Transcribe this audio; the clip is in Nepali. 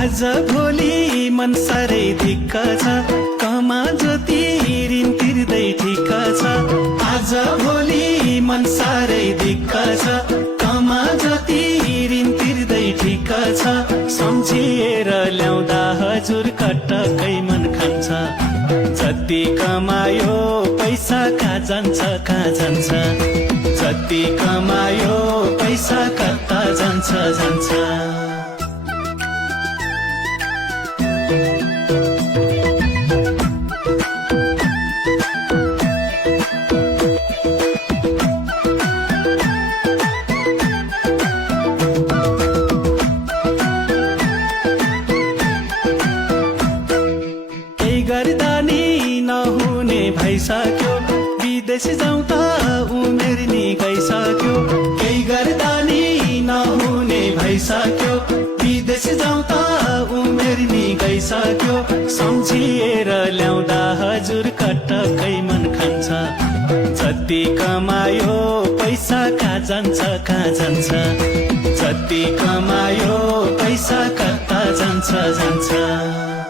आज भोलि मन साह्रै दिक्क छ, कमा जति ऋण तिर्दै ठिक छ। आज भोलि मन साह्रै दिक्क छ, कमा जति ऋण तिर्दै ठिक छ। सम्झिएर ल्याउँदा हजुर कटकै मन खान्छ, जति कमायो पैसा कहाँ जान्छ कहाँ जान्छ, जति कमायो पैसा कता जान्छ जान्छ। गर्दा नि नहुने भइसक्यो, विदेश जाउँ त उमेर नि गइसक्यो। केही गर्दा नि नहुने भइसक्यो, विदेश जाउँ त उमेर नि गइसक्यो। सम्झिएर ल्याउँदा हजुर कटकै मन खान्छ, जति कमायो पैसा कहाँ जान्छ कहाँ जान्छ, जति कमायो पैसा कता जान्छ जान्छ।